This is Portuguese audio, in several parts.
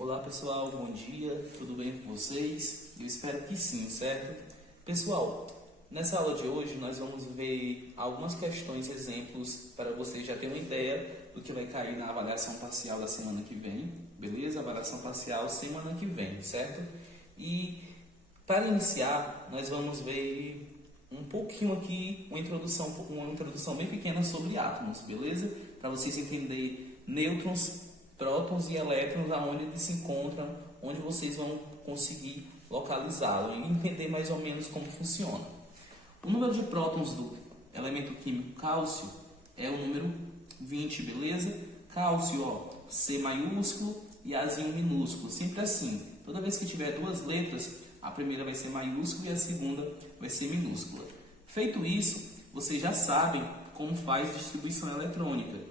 Olá pessoal, bom dia, tudo bem com vocês? Eu espero que sim, certo? Pessoal, nessa aula de hoje nós vamos ver algumas questões, exemplos, para vocês já terem uma ideia do que vai cair na avaliação parcial da semana que vem, beleza? Avaliação parcial semana que vem, certo? E para iniciar, nós vamos ver um pouquinho aqui, uma introdução bem pequena sobre átomos, beleza? Para vocês entenderem nêutrons, prótons e elétrons, aonde eles se encontram, onde vocês vão conseguir localizá-lo e entender mais ou menos como funciona. O número de prótons do elemento químico cálcio é o número 20, beleza? Cálcio, ó, C maiúsculo e Azinho minúsculo, sempre assim. Toda vez que tiver duas letras, a primeira vai ser maiúscula e a segunda vai ser minúscula. Feito isso, vocês já sabem como faz distribuição eletrônica.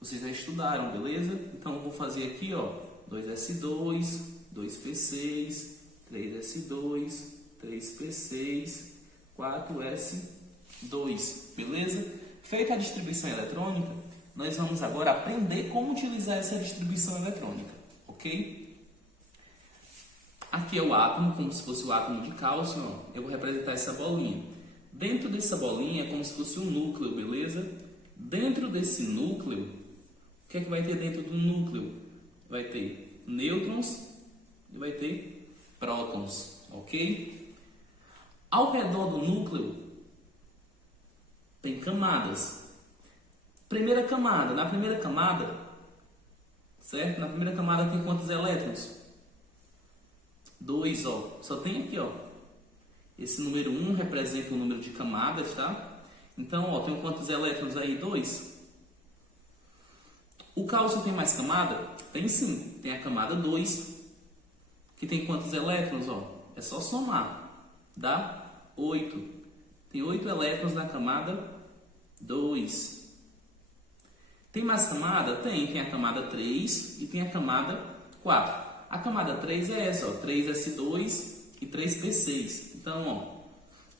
Vocês já estudaram, beleza? Então, eu vou fazer aqui, ó, 2s2, 2p6, 3s2, 3p6, 4s2, beleza? Feita a distribuição eletrônica, nós vamos agora aprender como utilizar essa distribuição eletrônica, ok? Aqui é o átomo, como se fosse o átomo de cálcio, ó. Eu vou representar essa bolinha. Dentro dessa bolinha é como se fosse um núcleo, beleza? Dentro desse núcleo, o que é que vai ter dentro do núcleo? Vai ter nêutrons e vai ter prótons, ok? Ao redor do núcleo tem camadas. Primeira camada, na primeira camada, certo? Na primeira camada tem quantos elétrons? 2, ó. Só tem aqui, ó. Esse número 1 representa o número de camadas, tá? Então, ó, tem quantos elétrons aí? 2. O cálcio tem mais camada? Tem sim. Tem a camada 2, que tem quantos elétrons? Ó? É só somar. Dá 8. Tem 8 elétrons na camada 2. Tem mais camada? Tem. Tem a camada 3 e tem a camada 4. A camada 3 é essa, ó, 3s2 e 3p6. Então, ó,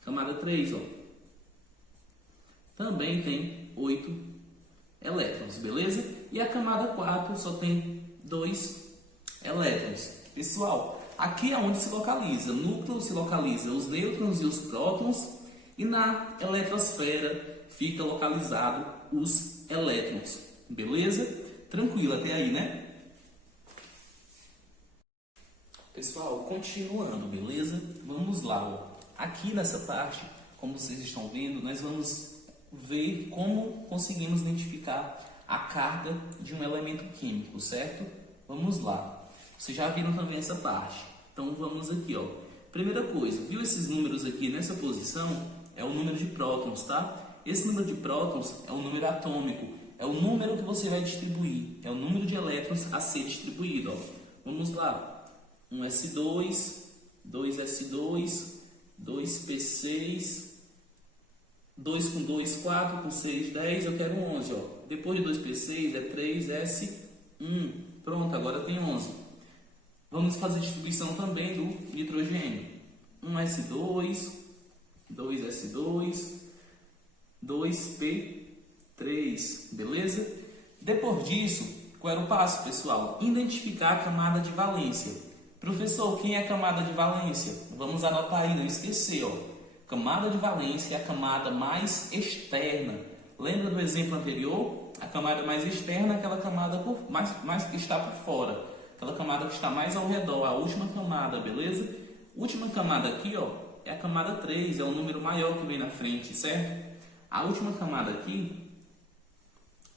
camada 3, ó, também tem 8 elétrons, beleza? E a camada 4 só tem 2 elétrons. Pessoal, aqui é onde se localiza. No núcleo se localiza os nêutrons e os prótons, e na eletrosfera fica localizado os elétrons, beleza? Tranquilo até aí, né? Pessoal, continuando, beleza? Vamos lá, ó. Aqui nessa parte, como vocês estão vendo, nós vamos ver como conseguimos identificar a carga de um elemento químico, certo? Vamos lá. Vocês já viram também essa parte. Então vamos aqui, ó. Primeira coisa, viu esses números aqui nessa posição? É o número de prótons, tá? Esse número de prótons é o número atômico, é o número que você vai distribuir, é o número de elétrons a ser distribuído, ó. Vamos lá. 1s2, 2s2, 2p6, 2 com 2, 4, com 6, 10, eu quero 11, ó. Depois de 2p6 é 3s1. Pronto, agora tem 11. Vamos fazer a distribuição também do nitrogênio. 1s2, 2s2, 2p3, beleza? Depois disso, qual era o passo, pessoal? Identificar a camada de valência. Professor, quem é a camada de valência? Vamos anotar aí, não esquecer, ó. Camada de valência é a camada mais externa. Lembra do exemplo anterior? A camada mais externa é aquela camada mais que está por fora. Aquela camada que está mais ao redor, a última camada, beleza? Última camada aqui, ó, é a camada 3, é o número maior que vem na frente, certo? A última camada aqui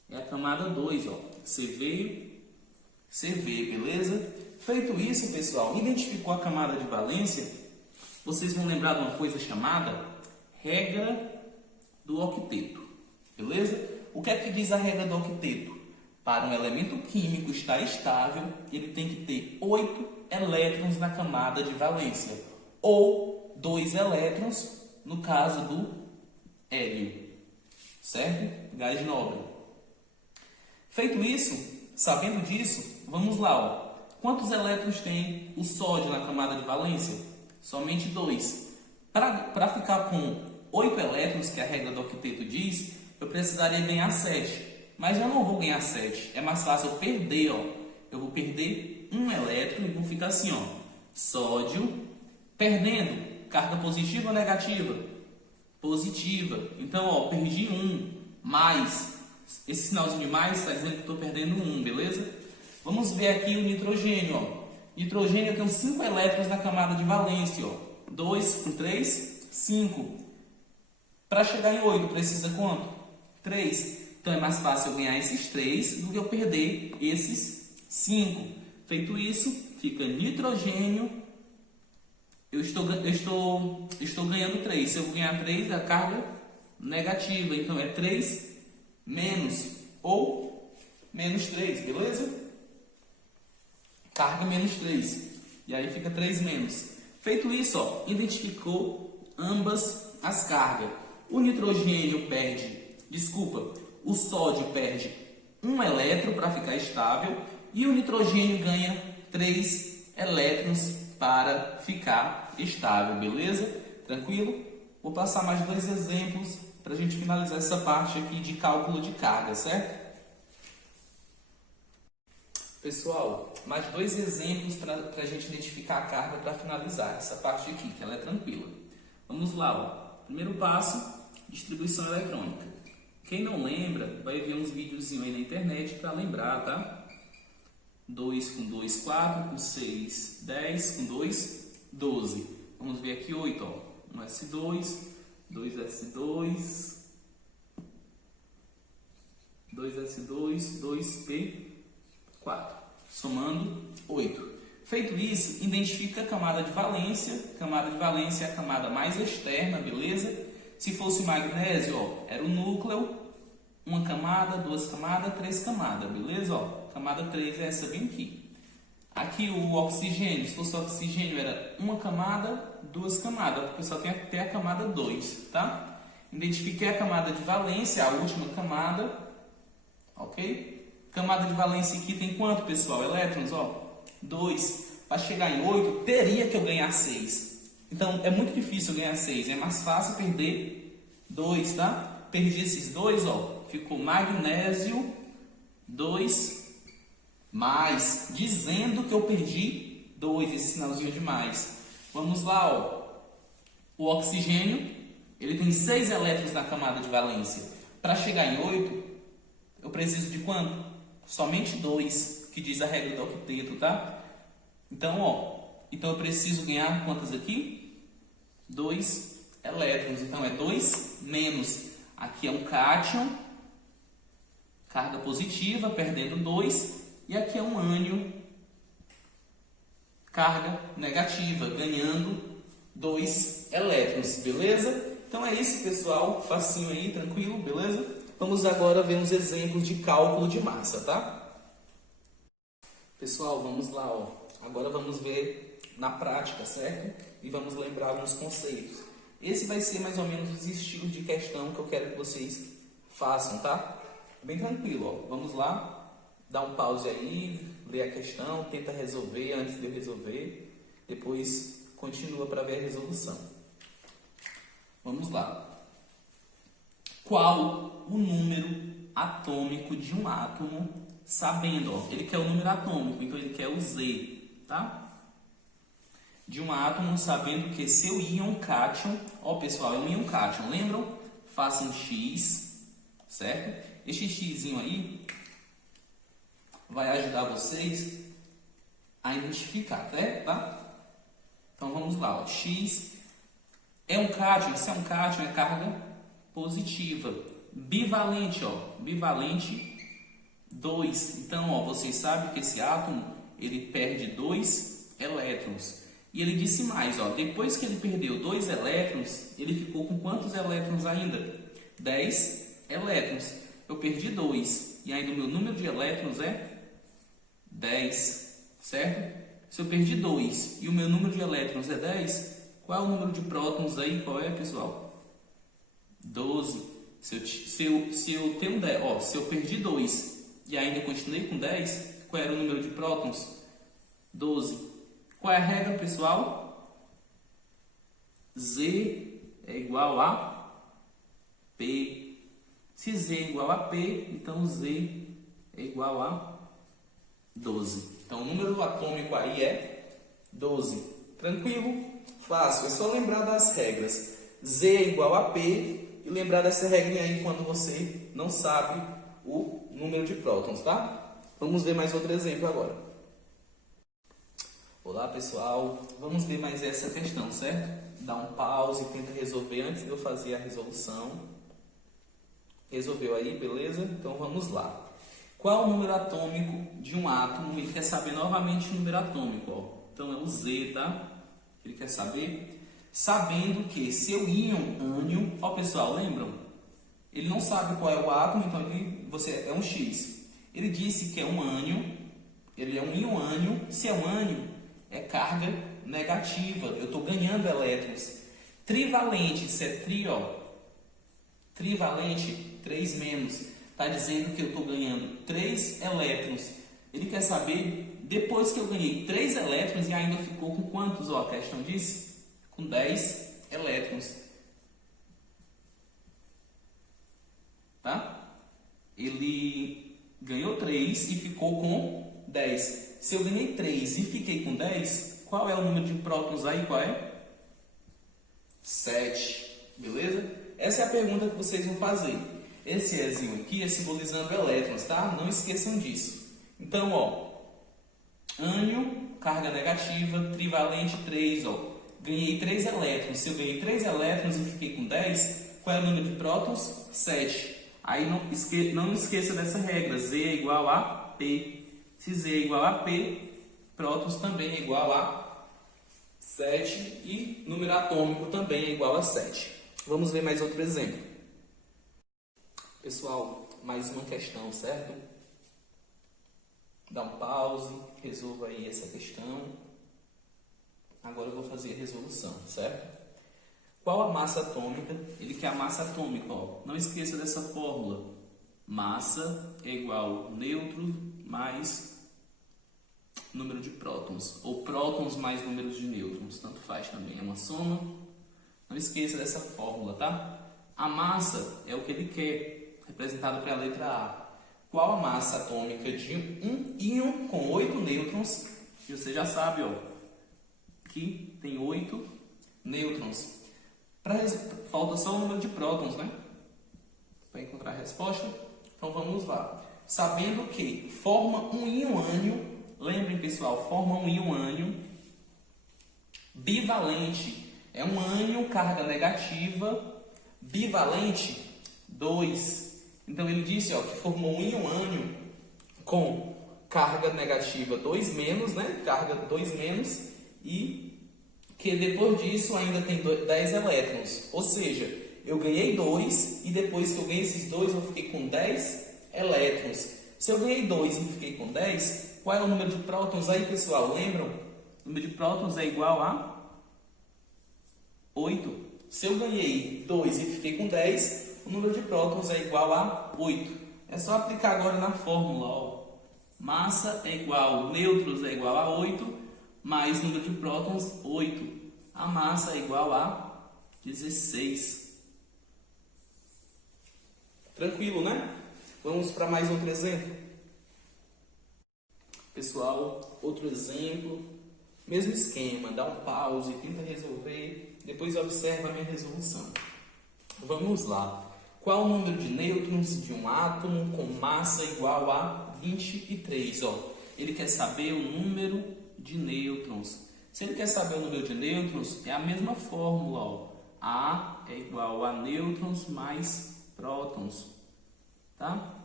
é a camada 2, ó. CV, beleza? Feito isso, pessoal, identificou a camada de valência, vocês vão lembrar de uma coisa chamada regra do octeto, beleza? O que é que diz a regra do octeto? Para um elemento químico estar estável, ele tem que ter 8 elétrons na camada de valência, ou 2 elétrons no caso do hélio, certo? Gás nobre. Feito isso, sabendo disso, vamos lá, ó. Quantos elétrons tem o sódio na camada de valência? Somente 2. Para ficar com 8 elétrons, que a regra do octeto diz, eu precisaria ganhar 7. Mas eu não vou ganhar 7. É mais fácil eu perder, ó. Eu vou perder 1 um elétron e vou ficar assim, ó, sódio perdendo, carga positiva ou negativa? Positiva. Então, ó, perdi 1, mais, esse sinalzinho de mais está dizendo que estou perdendo 1, beleza? Vamos ver aqui o nitrogênio, ó. Nitrogênio eu tenho 5 elétrons na camada de valência, ó. 2 com 3, 5. Para chegar em 8, precisa quanto? 3. Então é mais fácil eu ganhar esses 3 do que eu perder esses 5. Feito isso, fica nitrogênio. Eu estou ganhando 3. Se eu ganhar 3, é a carga negativa. Então é 3 menos ou menos 3, beleza? Carga menos 3. E aí fica 3 menos. Feito isso, ó, identificou ambas as cargas. O nitrogênio o sódio perde 1 elétron para ficar estável e o nitrogênio ganha 3 elétrons para ficar estável, beleza? Tranquilo? Vou passar mais 2 exemplos para a gente finalizar essa parte aqui de cálculo de carga, certo? Pessoal, mais 2 exemplos para a gente identificar a carga para finalizar essa parte aqui, que ela é tranquila. Vamos lá, ó. Primeiro passo, distribuição eletrônica. Quem não lembra, vai ver uns videozinhos aí na internet para lembrar, tá? 2 com 2, 4, com 6, 10, com 2, 12. Vamos ver aqui 8, ó. 1S2, 2S2, 2S2, 2P4. Somando 8. Feito isso, identifica a camada de valência. Camada de valência é a camada mais externa, beleza? Se fosse magnésio, ó, era o núcleo, 1 camada, 2 camadas, 3 camadas, beleza? Ó, camada 3 é essa bem aqui. Aqui o oxigênio, se fosse oxigênio, era 1 camada, 2 camadas, porque só tem até a camada 2, tá? Identifiquei a camada de valência, a última camada, ok? Camada de valência aqui tem quanto, pessoal? Elétrons, ó, 2. Para chegar em 8, teria que eu ganhar 6. Então, é muito difícil eu ganhar 6. É mais fácil perder 2, tá? Perdi esses 2, ó. Ficou magnésio 2 mais, dizendo que eu perdi 2, esse sinalzinho de mais. Vamos lá, ó. O oxigênio, ele tem 6 elétrons na camada de valência. Para chegar em 8, eu preciso de quanto? Somente 2, que diz a regra do octeto, tá? Então, ó. Então, eu preciso ganhar quantas aqui? 2 elétrons. Então, é 2 menos. Aqui é um cátion, carga positiva, perdendo 2. E aqui é um ânion, carga negativa, ganhando 2 elétrons, beleza? Então, é isso, pessoal. Facinho aí, tranquilo, beleza? Vamos agora ver uns exemplos de cálculo de massa, tá? Pessoal, vamos lá, ó. Agora vamos ver na prática, certo? E vamos lembrar alguns conceitos. Esse vai ser mais ou menos os estilos de questão que eu quero que vocês façam, tá? Bem tranquilo, ó. Vamos lá, dá um pause aí, lê a questão, tenta resolver antes de eu resolver. Depois continua para ver a resolução. Vamos lá. Qual o número atômico de um átomo, sabendo, ó, ele quer o número atômico, então ele quer o Z, tá? De um átomo, sabendo que seu íon cátion, ó pessoal, é um íon cátion, lembram? Façam X, certo? Este Xzinho aí vai ajudar vocês a identificar, tá? Então vamos lá, ó. X é um cátion, se é um cátion é carga positiva. Bivalente, ó, bivalente 2. Então, ó, vocês sabem que esse átomo, ele perde 2 elétrons. E ele disse mais, ó, depois que ele perdeu 2 elétrons, ele ficou com quantos elétrons ainda? 10 elétrons. Eu perdi 2, e ainda o meu número de elétrons é 10, certo? Se eu perdi 2 e o meu número de elétrons é 10, qual é o número de prótons aí? Qual é, pessoal? 12. Se eu tenho 10, ó, se eu perdi 2 e ainda continuei com 10, qual era o número de prótons? 12. Qual é a regra, pessoal? Z é igual a P. Se Z é igual a P, então Z é igual a 12. Então, o número atômico aí é 12. Tranquilo? Fácil. É só lembrar das regras. Z é igual a P e lembrar dessa regrinha aí quando você não sabe o número de prótons, tá? Vamos ver mais outro exemplo agora. Olá, pessoal. Vamos ver mais essa questão, certo? Dá um pause e tenta resolver antes de eu fazer a resolução. Resolveu aí, beleza? Então vamos lá. Qual o número atômico de um átomo? Ele quer saber novamente o número atômico, ó. Então é o Z, tá? Ele quer saber. Sabendo que seu íon ânion, ó pessoal, lembram? Ele não sabe qual é o átomo, então você é um X. Ele disse que é um ânion, ele é um íon ânion. Se é um ânion, é carga negativa. Eu estou ganhando elétrons. Trivalente, isso é tri, ó. Trivalente, 3 menos. Está dizendo que eu estou ganhando 3 elétrons. Ele quer saber, depois que eu ganhei 3 elétrons e ainda ficou com quantos? Ó, a questão disse? Com 10 elétrons. Tá? Ele ganhou 3 e ficou com 10. Se eu ganhei 3 e fiquei com 10, qual é o número de prótons aí? Qual é? 7. Beleza? Essa é a pergunta que vocês vão fazer. Esse Ezinho aqui é simbolizando elétrons, tá? Não esqueçam disso. Então, ó, ânion, carga negativa, trivalente 3, ó. Ganhei 3 elétrons. Se eu ganhei 3 elétrons e fiquei com 10, qual é o número de prótons? 7. Aí não esqueça dessa regra, Z é igual a P. Se Z é igual a P, prótons também é igual a 7 e número atômico também é igual a 7. Vamos ver mais outro exemplo. Pessoal, mais uma questão, certo? Dá um pause, resolva aí essa questão. Agora eu vou fazer a resolução, certo? Qual a massa atômica? Ele quer a massa atômica, ó. Não esqueça dessa fórmula. Massa é igual nêutron mais número de prótons. Ou prótons mais números de nêutrons. Tanto faz também. É uma soma. Não esqueça dessa fórmula, tá? A massa é o que ele quer, representado pela letra A. Qual a massa atômica de um íon com 8 nêutrons? E você já sabe, ó, que tem 8 nêutrons. Falta só o número de prótons, né? Para encontrar a resposta. Então vamos lá. Sabendo que forma um íon ânion, lembrem pessoal, forma um íon ânion bivalente. É um ânion, carga negativa, bivalente, 2. Então ele disse, ó, que formou um íon ânion com carga negativa 2 menos, né? Carga 2 menos e que depois disso ainda tem 10 elétrons. Ou seja, eu ganhei 2 e depois que eu ganhei esses 2 eu fiquei com 10 elétrons. Se eu ganhei 2 e fiquei com 10, qual é o número de prótons aí, pessoal? Lembram? O número de prótons é igual a 8. Se eu ganhei 2 e fiquei com 10, o número de prótons é igual a 8. É só aplicar agora na fórmula, ó. Massa é igual, nêutrons é igual a 8, mais número de prótons, 8. A massa é igual a 16. Tranquilo, né? Vamos para mais outro exemplo. Pessoal, outro exemplo. Mesmo esquema, dá um pause, tenta resolver, depois observa a minha resolução. Vamos lá. Qual o número de nêutrons de um átomo com massa igual a 23? Ó, ele quer saber o número de nêutrons. Se ele quer saber o número de nêutrons, é a mesma fórmula, ó. A é igual a nêutrons mais prótons, tá?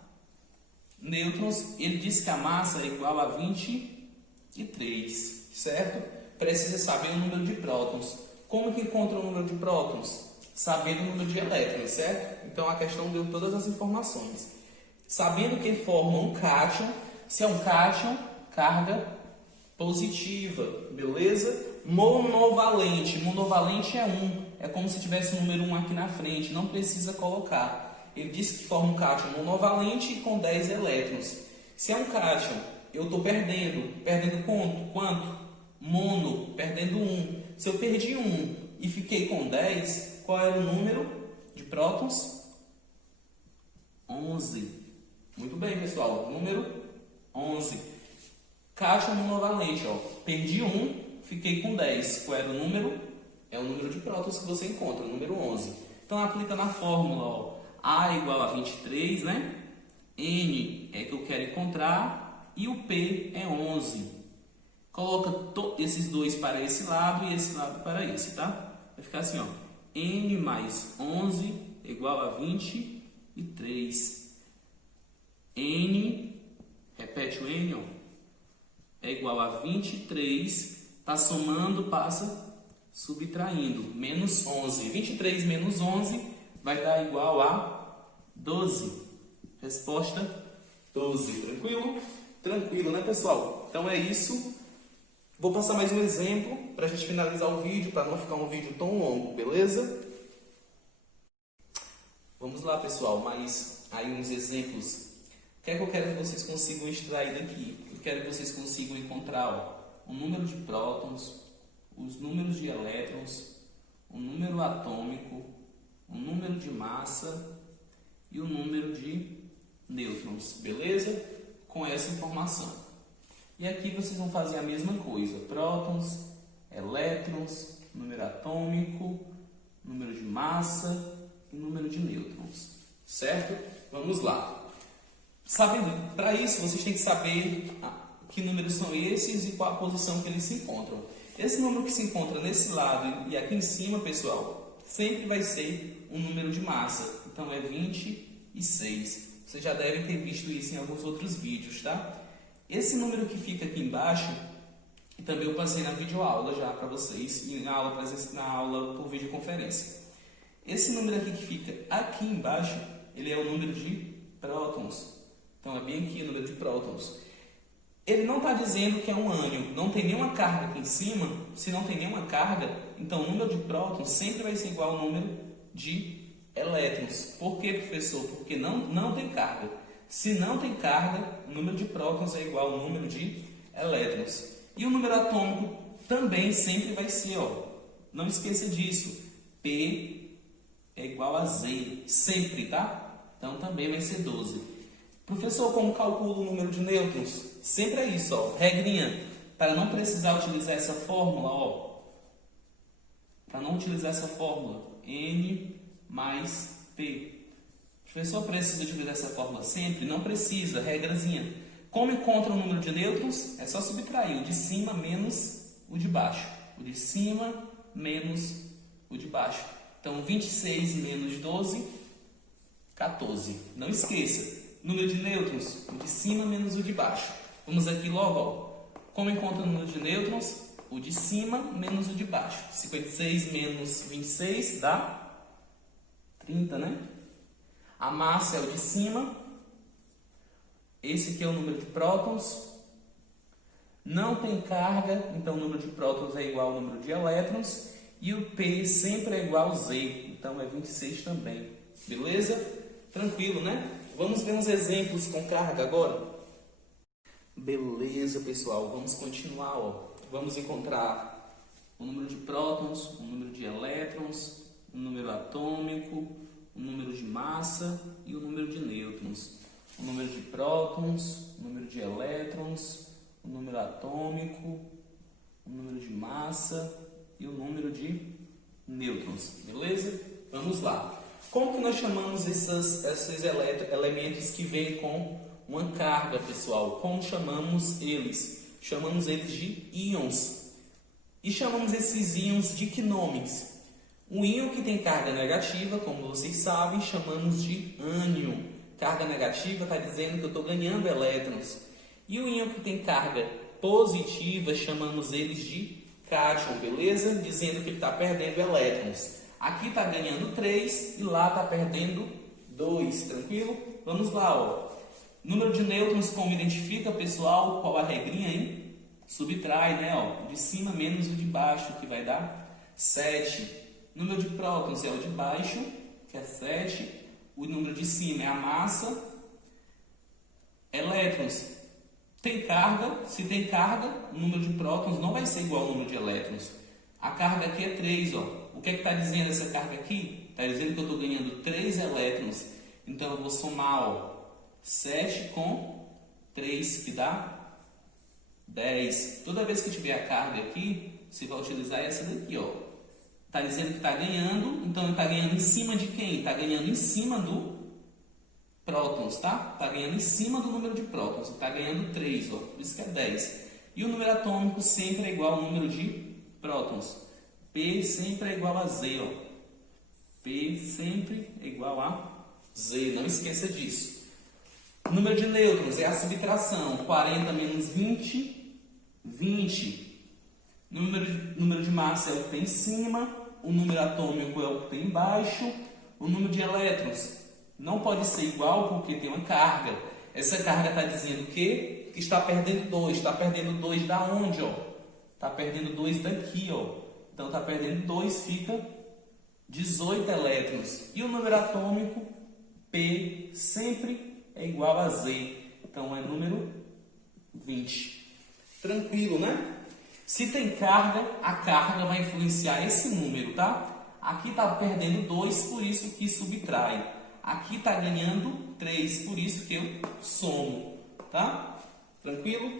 Nêutrons, ele diz que a massa é igual a 23, certo? Precisa saber o número de prótons. Como que encontra o número de prótons? Sabendo o número de elétrons, certo? Então a questão deu todas as informações. Sabendo que forma um cátion, se é um cátion, carga positiva, beleza? Monovalente. Monovalente é 1. É como se tivesse o número 1 aqui na frente. Não precisa colocar. Ele disse que forma um cátion monovalente com 10 elétrons. Se é um cátion, eu estou perdendo. Perdendo quanto? Mono, perdendo 1. Se eu perdi 1 e fiquei com 10, qual era o número de prótons? 11. Muito bem, pessoal. Número 11. cátion monovalente, ó. Perdi 1, fiquei com 10. Qual era o número? É o número de prótons que você encontra, o número 11. Então aplica na fórmula, ó. A igual a 23, né? N é que eu quero encontrar e o P é 11. Coloca esses dois para esse lado e esse lado para esse, tá? Vai ficar assim, ó. N mais 11 é igual a 23. N, repete o N, ó, é igual a 23. Tá somando, passa subtraindo. Menos 11. 23 menos 11 vai dar igual a 12. Resposta 12. Tranquilo? Tranquilo, né, pessoal? Então é isso. Vou passar mais um exemplo para a gente finalizar o vídeo, para não ficar um vídeo tão longo, beleza? Vamos lá, pessoal, mais aí uns exemplos. O que é que eu quero que vocês consigam extrair daqui? Eu quero que vocês consigam encontrar, ó, o número de prótons, os números de elétrons, o número atômico, o número de massa e o número de nêutrons, beleza? Com essa informação. E aqui vocês vão fazer a mesma coisa. Prótons, elétrons, número atômico, número de massa e número de nêutrons. Certo? Vamos lá. Sabendo, para isso vocês têm que saber que números são esses e qual a posição que eles se encontram. Esse número que se encontra nesse lado e aqui em cima, pessoal, sempre vai ser um número de massa. Então é 26. Vocês já devem ter visto isso em alguns outros vídeos, tá? Esse número que fica aqui embaixo, e também eu passei na videoaula já para vocês, na aula por videoconferência. Esse número aqui que fica aqui embaixo, ele é o número de prótons. Então é bem aqui o número de prótons. Ele não está dizendo que é um ânion, não tem nenhuma carga aqui em cima. Se não tem nenhuma carga, então o número de prótons sempre vai ser igual ao número de elétrons. Por quê, professor? Porque não tem carga. Se não tem carga, o número de prótons é igual ao número de elétrons. E o número atômico também sempre vai ser, ó, não esqueça disso, P é igual a Z, sempre, tá? Então também vai ser 12. Professor, como calcula o número de nêutrons? Sempre é isso, ó, regrinha, para não precisar utilizar essa fórmula, ó, para não utilizar essa fórmula, N mais P. Professor, precisa utilizar essa fórmula sempre? Não precisa, regrazinha. Como encontra o número de nêutrons? É só subtrair o de cima menos o de baixo. O de cima menos o de baixo. Então, 26 menos 12, 14. Não esqueça, número de nêutrons, o de cima menos o de baixo. Vamos aqui logo, ó. Como encontra o número de nêutrons? O de cima menos o de baixo. 56 menos 26 dá 30, né? A massa é o de cima. Esse aqui é o número de prótons. Não tem carga, então o número de prótons é igual ao número de elétrons. E o P sempre é igual a Z, então é 26 também. Beleza? Tranquilo, né? Vamos ver uns exemplos com carga agora? Beleza, pessoal. Vamos continuar, ó. Vamos encontrar o número de prótons, o número de elétrons, o número atômico, o número de massa e o número de nêutrons. O número de prótons, o número de elétrons, o número atômico, o número de massa e o número de nêutrons. Beleza? Vamos lá. Como que nós chamamos esses elementos que vêm com uma carga, pessoal? Como chamamos eles? Chamamos eles de íons. E chamamos esses íons de que nomes? Um íon que tem carga negativa, como vocês sabem, chamamos de ânion. Carga negativa está dizendo que eu estou ganhando elétrons. E o íon que tem carga positiva, chamamos eles de cátion, beleza? Dizendo que ele está perdendo elétrons. Aqui está ganhando 3 e lá está perdendo 2, tranquilo? Vamos lá, ó. Número de nêutrons, como identifica, pessoal? Qual a regrinha, hein? Subtrai, né? Ó, de cima menos o de baixo, que vai dar 7. Número de prótons é o de baixo, que é 7. O número de cima é a massa. Elétrons tem carga. Se tem carga, o número de prótons não vai ser igual ao número de elétrons. A carga aqui é 3, ó. O que está dizendo essa carga aqui? Está dizendo que eu estou ganhando 3 elétrons. Então, eu vou somar, ó, 7 com 3, que dá 10. Toda vez que tiver a carga aqui, você vai utilizar essa daqui, ó. Está dizendo que está ganhando, então ele está ganhando em cima de quem? Está ganhando em cima do prótons, tá? Está ganhando em cima do número de prótons. Está ganhando 3, ó. Por isso que é 10. E o número atômico sempre é igual ao número de prótons. P sempre é igual a Z, ó. P sempre é igual a Z. Não esqueça disso. O número de nêutrons é a subtração. 40 menos 20, 20. Número de massa é o que tem em cima, o número atômico é o que tem embaixo, o número de elétrons não pode ser igual porque tem uma carga. Essa carga está dizendo que está perdendo 2. Está perdendo 2 da onde? Está perdendo 2 daqui. Ó. Então está perdendo 2, fica 18 elétrons. E o número atômico, P, sempre é igual a Z. Então é número 20. Tranquilo, né? Se tem carga, a carga vai influenciar esse número, tá? Aqui está perdendo 2, por isso que subtrai. Aqui está ganhando 3, por isso que eu somo, tá? Tranquilo?